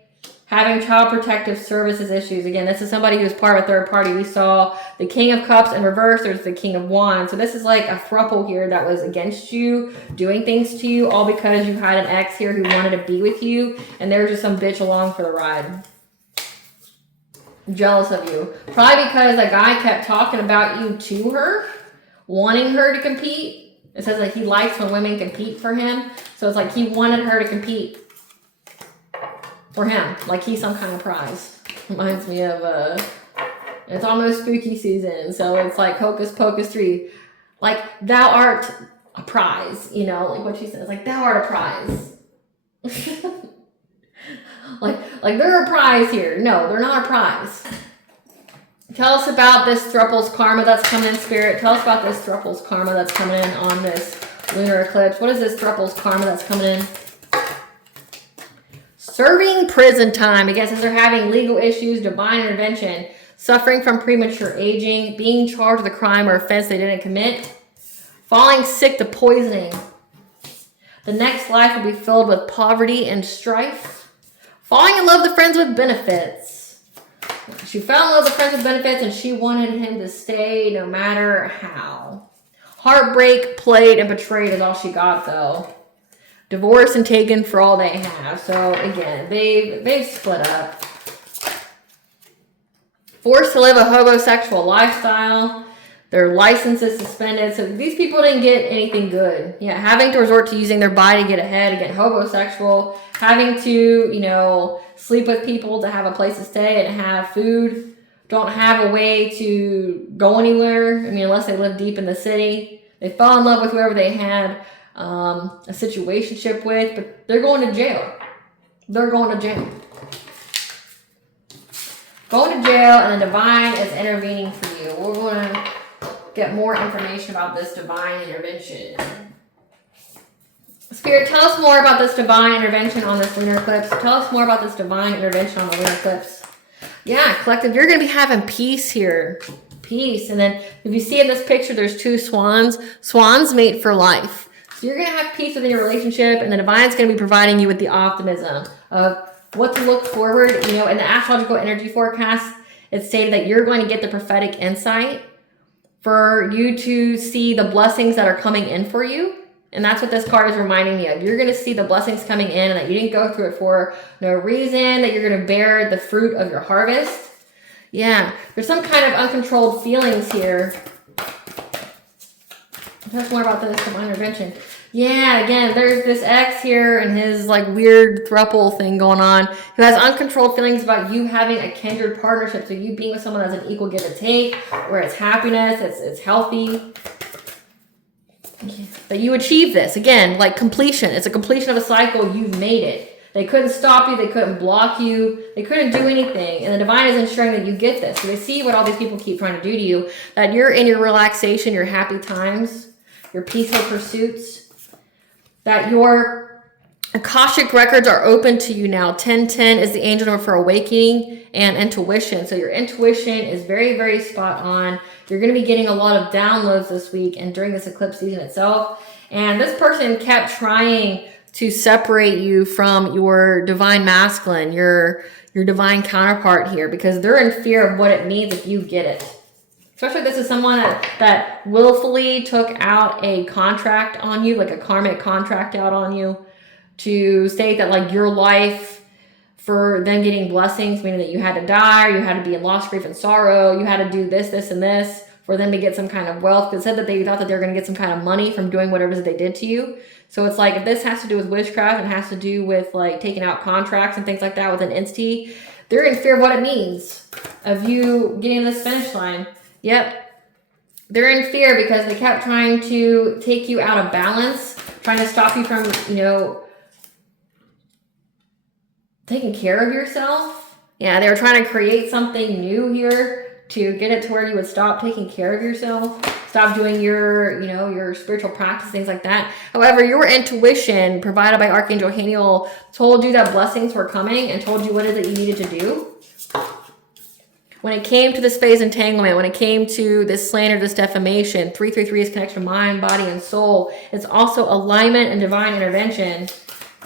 Having child protective services issues. Again, this is somebody who's part of a third party. We saw the King of Cups in reverse. There's the King of Wands. So this is like a thrpple here that was against you, doing things to you, all because you had an ex here who wanted to be with you, and there's just some bitch along for the ride. Jealous of you. Probably because that guy kept talking about you to her, wanting her to compete. It says that he likes when women compete for him. So it's like he wanted her to compete for him, like he's some kind of prize. Reminds me of it's almost spooky season, so it's like Hocus Pocus 3, like thou art a prize, you know, like what she says, like thou art a prize. like they're a prize here. No, they're not a prize. Tell us about this thrupple's karma that's coming in, Spirit. Tell us about this thrupple's karma that's coming in on this lunar eclipse. What is this thrupple's karma that's coming in? Serving prison time. I guess as they're having legal issues, divine intervention, suffering from premature aging, being charged with a crime or offense they didn't commit, falling sick to poisoning. The next life will be filled with poverty and strife, Falling in love with friends with benefits. She fell in love with friends with benefits and she wanted him to stay no matter how. Heartbreak, played, and betrayed is all she got though. Divorced and taken for all they have. So again, they've split up. Forced to live a homosexual lifestyle. Their license is suspended. So these people didn't get anything good. Yeah, having to resort to using their body to get ahead, to get homosexual, having to, you know, sleep with people to have a place to stay and have food. Don't have a way to go anywhere. I mean, unless they live deep in the city. They fell in love with whoever they had a situationship with, but they're going to jail. They're going to jail. Going to jail, and the divine is intervening for you. We're going to get more information about this divine intervention. Spirit, tell us more about this divine intervention on this lunar eclipse. Tell us more about this divine intervention on the lunar eclipse. Yeah, collective, you're going to be having peace here. Peace. And then if you see in this picture, there's 2 swans. Swans mate for life. So you're going to have peace within your relationship, and the divine is going to be providing you with the optimism of what to look forward. You know, in the astrological energy forecast, it's stated that you're going to get the prophetic insight for you to see the blessings that are coming in for you. And that's what this card is reminding me of. You're going to see the blessings coming in and that you didn't go through it for no reason, that you're going to bear the fruit of your harvest. Yeah, there's some kind of uncontrolled feelings here. Tell us more about this divine intervention. Yeah, again, there's this ex here and his like weird thrpple thing going on who has uncontrolled feelings about you having a kindred partnership. So you being with someone that's an equal give and take, where it's happiness, it's healthy. That you achieve this. Again, like completion. It's a completion of a cycle. You've made it. They couldn't stop you. They couldn't block you. They couldn't do anything. And the divine is ensuring that you get this. So they see what all these people keep trying to do to you. That you're in your relaxation, your happy times, your peaceful pursuits. That your Akashic records are open to you now. 1010 is the angel number for awakening and intuition. So your intuition is very, very spot on. You're going to be getting a lot of downloads this week and during this eclipse season itself. And this person kept trying to separate you from your divine masculine, your divine counterpart here, because they're in fear of what it means if you get it. Especially if this is someone that willfully took out a contract on you, like a karmic contract out on you, to state that like your life for them getting blessings, meaning that you had to die, or you had to be in loss, grief, and sorrow, you had to do this, this, and this for them to get some kind of wealth. Because it said that they thought that they were going to get some kind of money from doing whatever it is that they did to you. So it's like, if this has to do with witchcraft and has to do with like taking out contracts and things like that with an entity, they're in fear of what it means of you getting to this finish line. Yep. They're in fear because they kept trying to take you out of balance, trying to stop you from, you know, taking care of yourself. Yeah, they were trying to create something new here to get it to where you would stop taking care of yourself, stop doing your, you know, your spiritual practice, things like that. However, your intuition provided by Archangel Haniel told you that blessings were coming and told you what it is that you needed to do. When it came to this phase entanglement, when it came to this slander, this defamation, 333 is connection of mind, body, and soul. It's also alignment and divine intervention.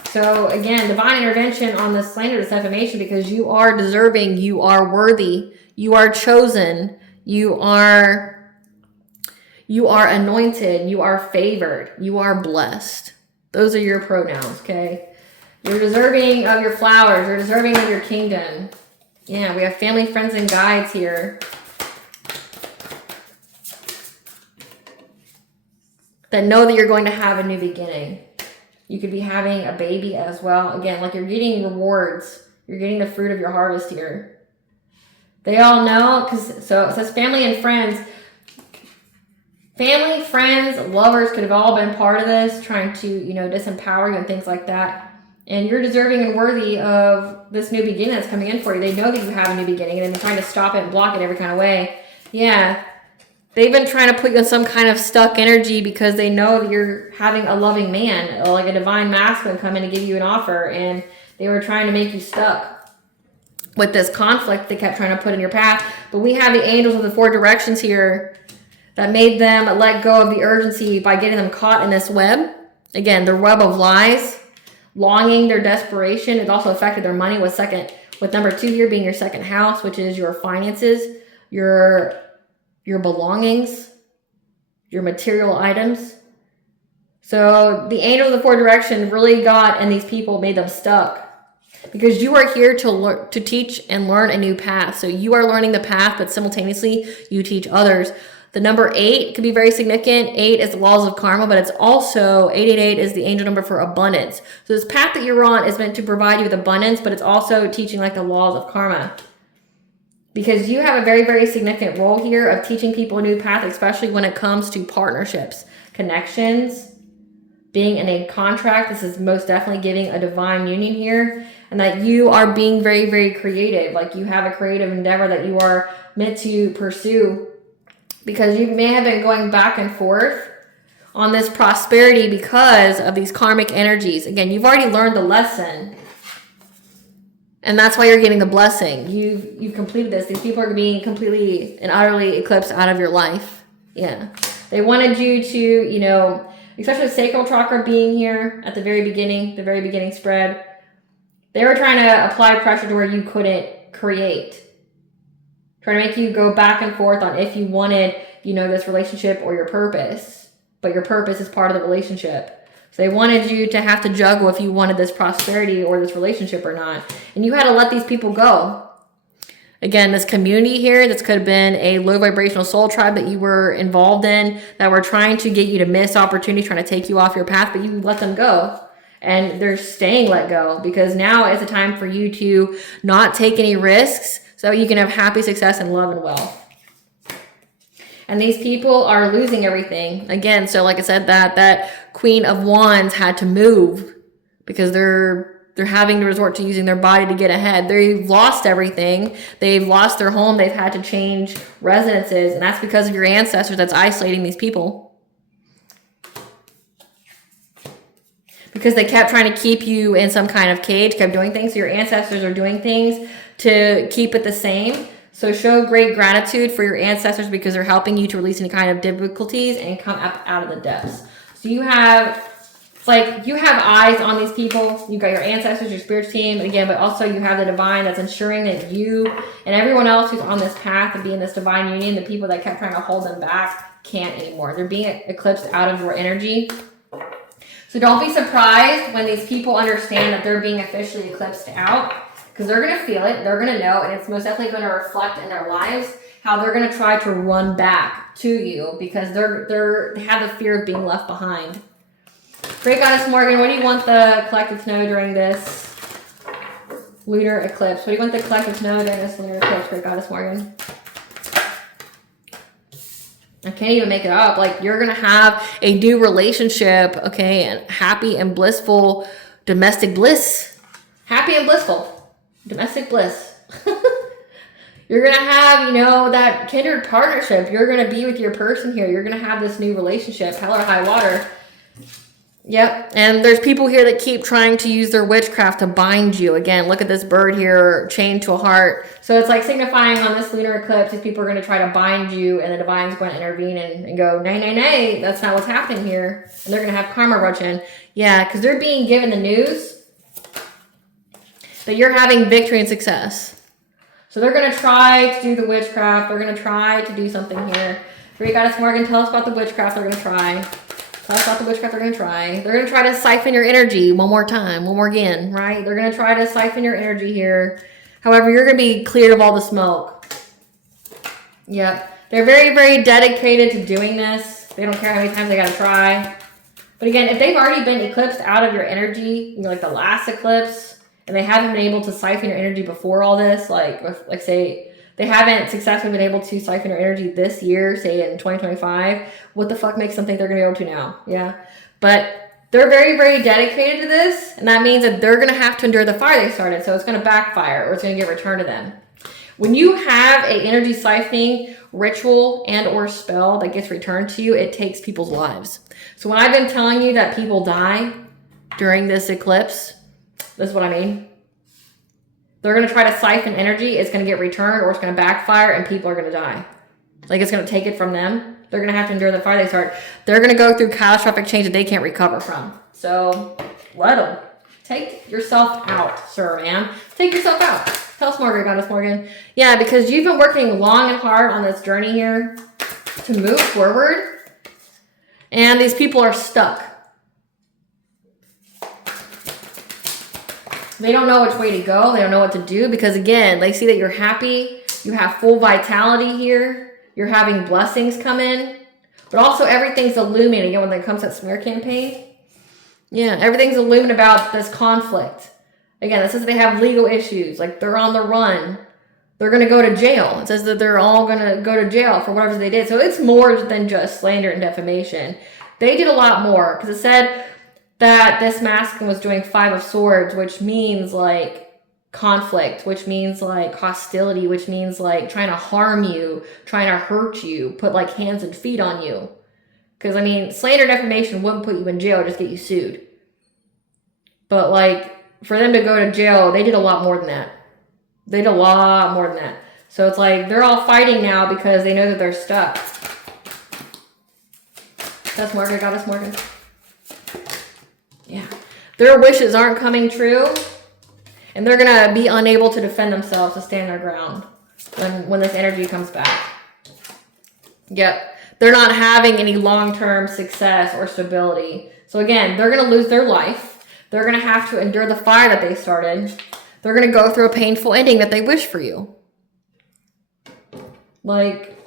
So again, divine intervention on this slander, this defamation, because you are deserving, you are worthy, you are chosen, you are anointed, you are favored, you are blessed. Those are your pronouns, okay? You're deserving of your flowers, you're deserving of your kingdom. Yeah, we have family, friends, and guides here that know that you're going to have a new beginning. You could be having a baby as well. Again, like you're getting rewards. You're getting the fruit of your harvest here. They all know, so it says family and friends. Family, friends, lovers could have all been part of this, trying to, you know, disempower you and things like that. And you're deserving and worthy of this new beginning that's coming in for you. They know that you have a new beginning and they've been trying to stop it and block it every kind of way. Yeah. They've been trying to put you in some kind of stuck energy because they know that you're having a loving man, like a divine masculine come in to give you an offer. And they were trying to make you stuck with this conflict they kept trying to put in your path. But we have the angels of the 4 directions here that made them let go of the urgency by getting them caught in this web. Again, the web of lies. longing, their desperation. It also affected their money with number 2 here being your second house, which is your finances, your belongings, your material items. So the angel of the 4 direction really got in these people, made them stuck. Because you are here to teach and learn a new path. So you are learning the path, but simultaneously you teach others. The number 8 could be very significant. 8 is the laws of karma, but it's also 888 is the angel number for abundance. So this path that you're on is meant to provide you with abundance, but it's also teaching like the laws of karma. Because you have a very, very significant role here of teaching people a new path, especially when it comes to partnerships, connections, being in a contract. This is most definitely giving a divine union here, and that you are being very, very creative. Like you have a creative endeavor that you are meant to pursue, because you may have been going back and forth on this prosperity because of these karmic energies. Again, you've already learned the lesson, and that's why you're getting the blessing. You've completed this. These people are being completely and utterly eclipsed out of your life. Yeah. They wanted you to, especially the sacral chakra being here at the very beginning spread. They were trying to apply pressure to where you couldn't create. Trying to make you go back and forth on if you wanted, this relationship or your purpose. But your purpose is part of the relationship. So they wanted you to have to juggle if you wanted this prosperity or this relationship or not. And you had to let these people go. Again, this community here, this could have been a low vibrational soul tribe that you were involved in, that were trying to get you to miss opportunities, trying to take you off your path, but you let them go. And they're staying let go, because now is the time for you to not take any risks so you can have happy success and love and wealth. And these people are losing everything. Again, so like I said, that Queen of Wands had to move because they're having to resort to using their body to get ahead. They've lost everything. They've lost their home. They've had to change residences. And that's because of your ancestors that's isolating these people. Because they kept trying to keep you in some kind of cage, kept doing things. So your ancestors are doing things to keep it the same. So show great gratitude for your ancestors, because they're helping you to release any kind of difficulties and come up out of the depths. So you have eyes on these people. You got your ancestors, your spirit team, and again, but also you have the divine that's ensuring that you and everyone else who's on this path and be in this divine union, the people that kept trying to hold them back, can't anymore. They're being eclipsed out of your energy. So don't be surprised when these people understand that they're being officially eclipsed out, because they're going to feel it, they're going to know, and it's most definitely going to reflect in their lives how they're going to try to run back to you, because they have the fear of being left behind. Great Goddess Morgan, what do you want the collective to know during this lunar eclipse? What do you want the collective to know during this lunar eclipse, Great Goddess Morgan? I can't even make it up. Like, you're going to have a new relationship, okay, and happy and blissful domestic bliss. Happy and blissful domestic bliss. You're going to have, that kindred partnership. You're going to be with your person here. You're going to have this new relationship, hell or high water. Yep, and there's people here that keep trying to use their witchcraft to bind you. Again, look at this bird here, chained to a heart. So it's like signifying on this lunar eclipse, if people are going to try to bind you, and the divine's going to intervene and go, nay, nay, nay, that's not what's happening here. And they're going to have karma rush in. Yeah, because they're being given the news that you're having victory and success. So they're going to try to do the witchcraft. They're going to try to do something here. Great Goddess Morgan, tell us about the witchcraft they're going to try. That's not the witchcraft they're going to try. They're going to try to siphon your energy one more again, right? They're going to try to siphon your energy here. However, you're going to be cleared of all the smoke. Yep. They're very, very dedicated to doing this. They don't care how many times they got to try. But again, if they've already been eclipsed out of your energy, like the last eclipse, and they haven't been able to siphon your energy before all this, like say, they haven't successfully been able to siphon your energy this year, say in 2025. What the fuck makes them think they're going to be able to now? Yeah. But they're very, very dedicated to this. And that means that they're going to have to endure the fire they started. So it's going to backfire, or it's going to get returned to them. When you have an energy siphoning ritual and or spell that gets returned to you, it takes people's lives. So when I've been telling you that people die during this eclipse, this is what I mean. They're going to try to siphon energy. It's going to get returned, or it's going to backfire, and people are going to die. Like, it's going to take it from them. They're going to have to endure the fire they start. They're going to go through catastrophic change that they can't recover from. So let them. Take yourself out, sir, ma'am. Take yourself out. Tell us, Margaret, Goddess Morgan. Yeah, because you've been working long and hard on this journey here to move forward. And these people are stuck. They don't know which way to go. They don't know what to do because, again, they see that you're happy. You have full vitality here. You're having blessings come in. But also everything's illuminated. Again, when it comes to that smear campaign. Yeah, everything's illuminated about this conflict. Again, it says they have legal issues. Like, they're on the run. They're going to go to jail. It says that they're all going to go to jail for whatever they did. So it's more than just slander and defamation. They did a lot more. Because it said that this masculine was doing 5 of Swords, which means, like, conflict, which means, like, hostility, which means, like, trying to harm you, trying to hurt you, put, like, hands and feet on you. Because, I mean, slander and defamation wouldn't put you in jail, just get you sued. But, like, for them to go to jail, they did a lot more than that. They did a lot more than that. So it's like they're all fighting now because they know that they're stuck. That's Morgan, Goddess Morgan. Yeah. Their wishes aren't coming true. And they're going to be unable to defend themselves, to stand their ground when this energy comes back. Yep. They're not having any long-term success or stability. So again, they're going to lose their life. They're going to have to endure the fire that they started. They're going to go through a painful ending that they wish for you. Like,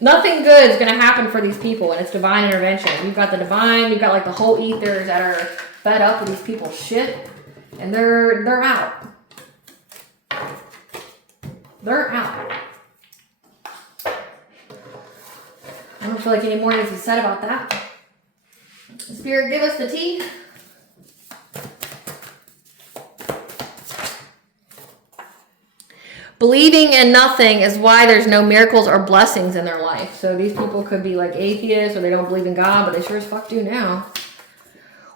nothing good is going to happen for these people, and it's divine intervention. You've got the divine, you've got like the whole ethers that are fed up with these people's shit, and they're out. They're out. I don't feel like any more needs to be said about that. Spirit, give us the tea. Believing in nothing is why there's no miracles or blessings in their life. So these people could be like atheists or they don't believe in God, but they sure as fuck do now.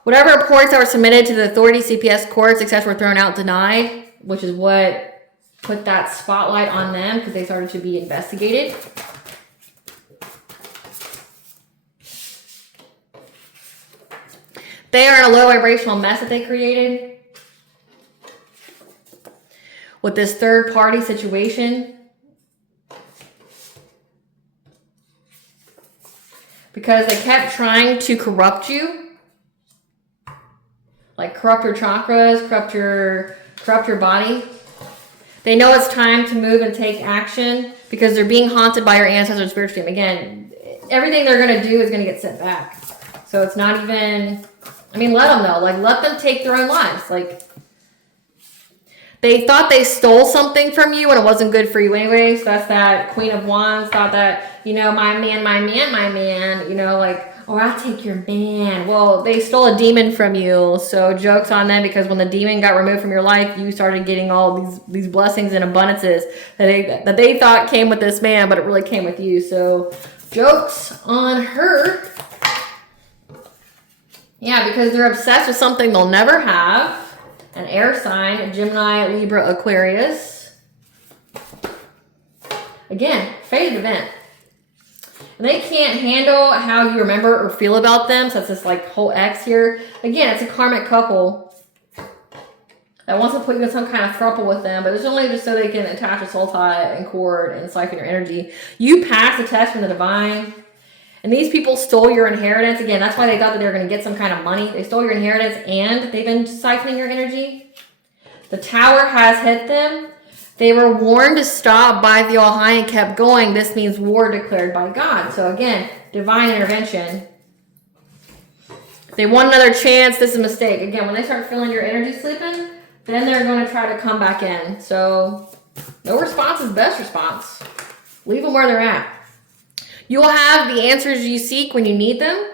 Whatever reports that were submitted to the authority CPS courts, etc., were thrown out, denied, which is what put that spotlight on them because they started to be investigated. They are in a low vibrational mess that they created with this third party situation. Because they kept trying to corrupt you. Like corrupt your chakras, corrupt your body. They know it's time to move and take action because they're being haunted by your ancestors' spirit stream. Again, everything they're going to do is going to get sent back. So it's not even, I mean, let them know. Like, let them take their own lives. Like, they thought they stole something from you and it wasn't good for you anyway. So that's that Queen of Wands thought that, you know, my man, you know, like, oh, I'll take your man. Well, they stole a demon from you. So joke's on them because when the demon got removed from your life, you started getting all these blessings and abundances that they thought came with this man, but it really came with you. So joke's on her. Yeah, because they're obsessed with something they'll never have. An air sign, Gemini, Libra, Aquarius. Again, fated event. And they can't handle how you remember or feel about them. So it's this like whole X here. Again, it's a karmic couple that wants to put you in some kind of thrpple with them, but it's only just so they can attach a soul tie and cord and siphon your energy. You pass the test from the divine. And these people stole your inheritance. Again, that's why they thought that they were going to get some kind of money. They stole your inheritance and they've been siphoning your energy. The tower has hit them. They were warned to stop by the All High and kept going. This means war declared by God. So again, divine intervention. They want another chance. This is a mistake. Again, when they start feeling your energy sleeping, then they're going to try to come back in. So no response is best response. Leave them where they're at. You will have the answers you seek when you need them.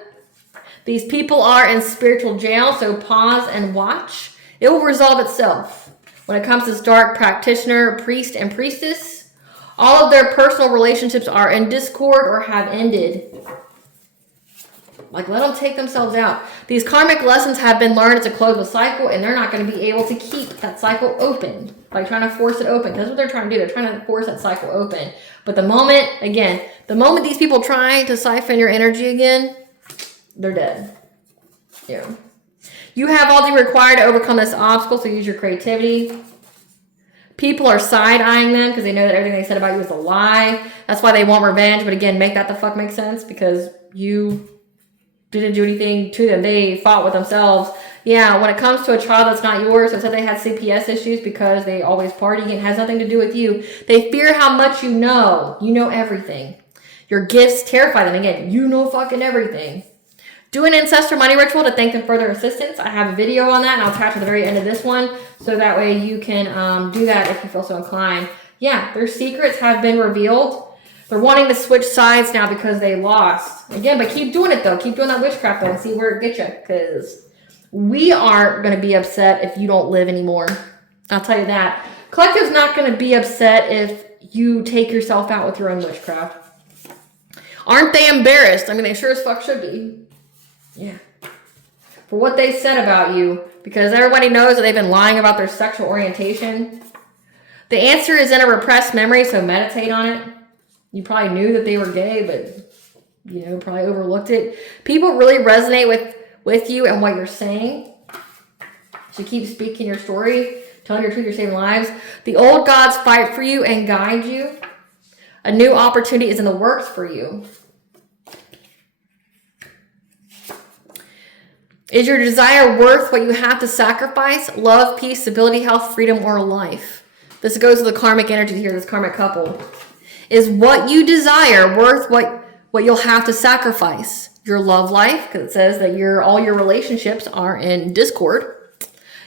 These people are in spiritual jail, so pause and watch. It will resolve itself. When it comes to this dark practitioner, priest, and priestess, all of their personal relationships are in discord or have ended. Like, let them take themselves out. These karmic lessons have been learned. It's a closed cycle, and they're not going to be able to keep that cycle open by trying to force it open. That's what they're trying to do. They're trying to force that cycle open. But the moment these people try to siphon your energy again, they're dead. Yeah. You have all the required to overcome this obstacle, so use your creativity. People are side-eyeing them because they know that everything they said about you is a lie. That's why they want revenge. But again, make that the fuck make sense, because you didn't do anything to them. They fought with themselves. Yeah, when it comes to a child that's not yours, it said they had CPS issues because they always party. It has nothing to do with you. They fear how much you know. You know everything. Your gifts terrify them. Again, you know fucking everything. Do an ancestor money ritual to thank them for their assistance. I have a video on that, and I'll attach at the very end of this one, so that way you can do that if you feel so inclined. Yeah, their secrets have been revealed. They're wanting to switch sides now because they lost. Again, but keep doing it, though. Keep doing that witchcraft, though, and see where it gets you, because we aren't going to be upset if you don't live anymore. I'll tell you that. Collective's not going to be upset if you take yourself out with your own witchcraft. Aren't they embarrassed? I mean, they sure as fuck should be. Yeah. For what they said about you, because everybody knows that they've been lying about their sexual orientation. The answer is in a repressed memory, so meditate on it. You probably knew that they were gay, but, you know, probably overlooked it. People really resonate with you and what you're saying. So keep speaking your story, telling your truth, you're saving lives. The old gods fight for you and guide you. A new opportunity is in the works for you. Is your desire worth what you have to sacrifice? Love, peace, stability, health, freedom, or life? This goes to the karmic energy here, this karmic couple. Is what you desire worth what you'll have to sacrifice? Your love life, because it says that all your relationships are in discord.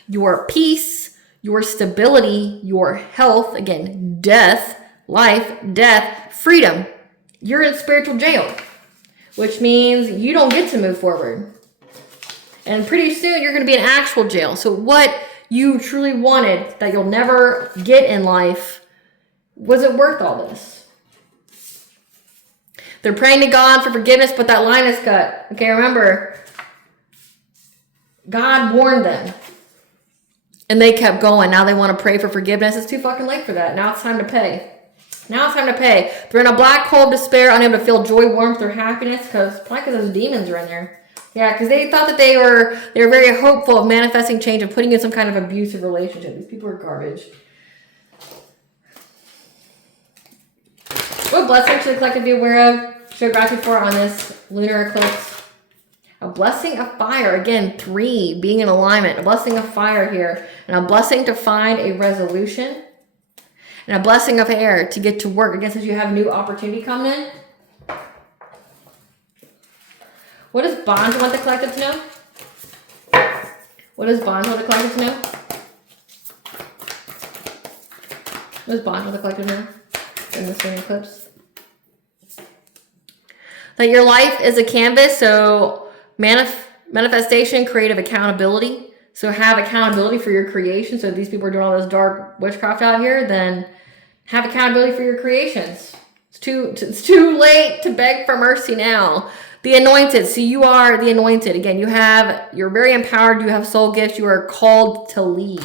Your peace, your stability, your health, again, death, life, death, freedom. You're in spiritual jail, which means you don't get to move forward. And pretty soon you're going to be in actual jail. So what you truly wanted that you'll never get in life, was it worth all this? They're praying to God for forgiveness, but that line is cut. Okay, remember, God warned them. And they kept going. Now they want to pray for forgiveness. It's too fucking late for that. Now it's time to pay. Now it's time to pay. They're in a black hole of despair, unable to feel joy, warmth, or happiness, probably because those demons are in there. Yeah, because they thought that they were very hopeful of manifesting change and putting you in some kind of abusive relationship. These people are garbage. What blessing should the collective be aware of? Show gratitude for on this lunar eclipse. A blessing of fire. Again, 3, being in alignment. A blessing of fire here. And a blessing to find a resolution. And a blessing of air to get to work. Again, since you have a new opportunity coming in. What does Bond want the collective to know? What does Bond want the collective to know? What does Bond want the collective to know in this lunar eclipse? That your life is a canvas, so manifestation, creative accountability. So have accountability for your creation. So if these people are doing all this dark witchcraft out here, then have accountability for your creations. It's too late to beg for mercy now. The anointed. So you are the anointed. Again, you're very empowered. You have soul gifts. You are called to lead.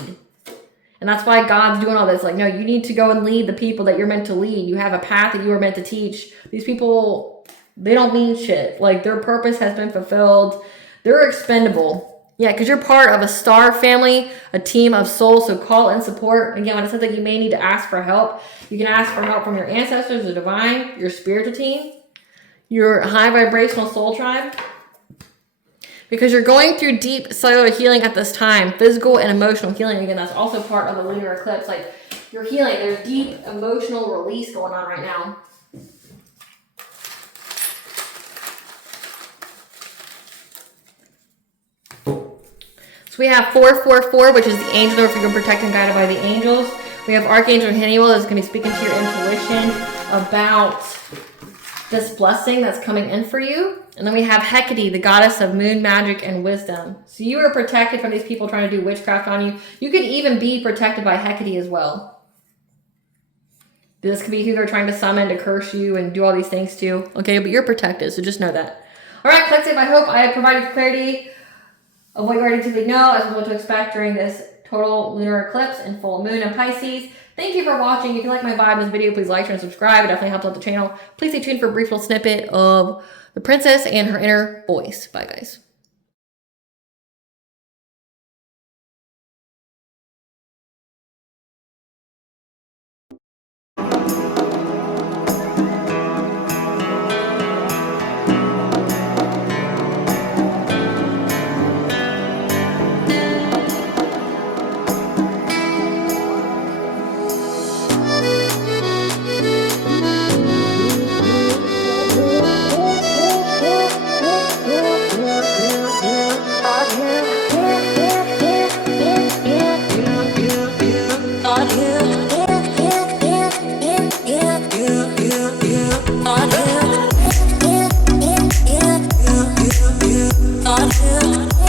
And that's why God's doing all this. Like, no, you need to go and lead the people that you're meant to lead. You have a path that you were meant to teach. These people, they don't mean shit. Like, their purpose has been fulfilled. They're expendable. Yeah, because you're part of a star family, a team of souls. So call and support. Again, when it says that you may need to ask for help, you can ask for help from your ancestors, the divine, your spiritual team, your high vibrational soul tribe, because you're going through deep cellular healing at this time, physical and emotional healing. Again, that's also part of the lunar eclipse. Like, you're healing. There's deep emotional release going on right now. So we have 444, which is the angel number for your protected and guided by the angels. We have Archangel Haniel that's going to be speaking to your intuition about this blessing that's coming in for you. And then we have Hecate, the goddess of moon, magic, and wisdom. So you are protected from these people trying to do witchcraft on you. You could even be protected by Hecate as well. This could be who they're trying to summon to curse you and do all these things to. Okay, but you're protected, so just know that. All right, collective, I hope I have provided clarity of what you already typically know as well as what to expect during this total lunar eclipse and full moon in Pisces. Thank you for watching. If you like my vibe in this video, please like, share, and subscribe. It definitely helps out the channel. Please stay tuned for a brief little snippet of the princess and her inner voice. Bye, guys. not here.